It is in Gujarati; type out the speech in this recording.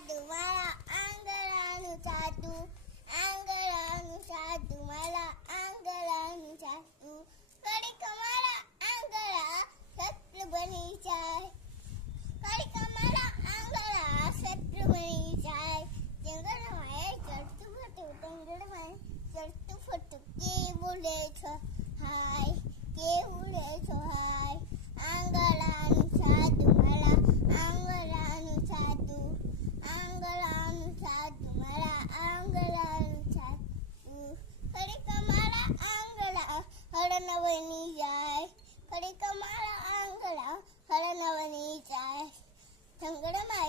સાધુ મારા આંગણાનું સાધુ, આંગણાનું સાધુ મારા આંગણાનું સાધુ. કડીક મારા આંગણા શત્રુ બની જાય, કડીક મારા આંગણા શત્રુ બની જાય. જંગલમાં ચડતું ફરતું, જંગલમાં ચડતું ફરતું કેવું લે છો હાય, કેવું લે છો હાય. આંગણાનું સાધુ મારા આંગણાનું સાધુ, આંગણાનું સાધુ મારા આંગણાનું સાધુ. કડીક મારા આંગણા હરણ બની જાય, કડીક મારા આંગણા હરણ બની જાય. જંગલમાં